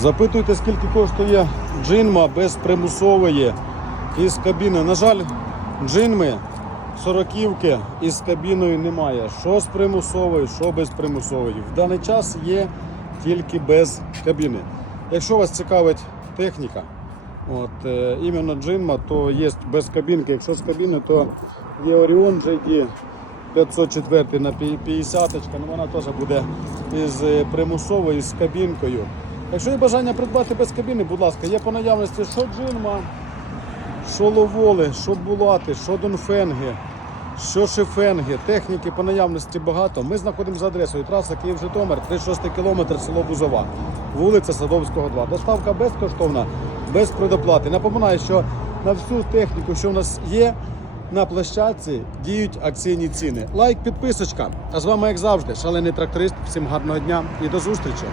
Запитуйте, скільки коштує джинма без примусової із кабіни. На жаль, джинми сороківки із кабіною немає. Що з примусовою, що без примусової. В даний час є тільки без кабіни. Якщо вас цікавить техніка, от, е, іменно джинма, то є без кабінки. Якщо з кабіни, то є Orion JD 504 на 50, ну вона теж буде із е, примусовою, з кабінкою. Якщо є бажання придбати без кабіни, будь ласка, є по наявності що джинма, що ловоли, що булати, що донфенги, що шифенги, техніки по наявності багато. Ми знаходимося за адресою траса Київ-Житомир, 36 кілометр, село Бузова, вулиця Садовського, 2. Доставка безкоштовна, без предоплати. Напоминаю, що на всю техніку, що в нас є, на площадці діють акційні ціни. Лайк, підписочка. А з вами, як завжди, шалений тракторист. Всім гарного дня і до зустрічі!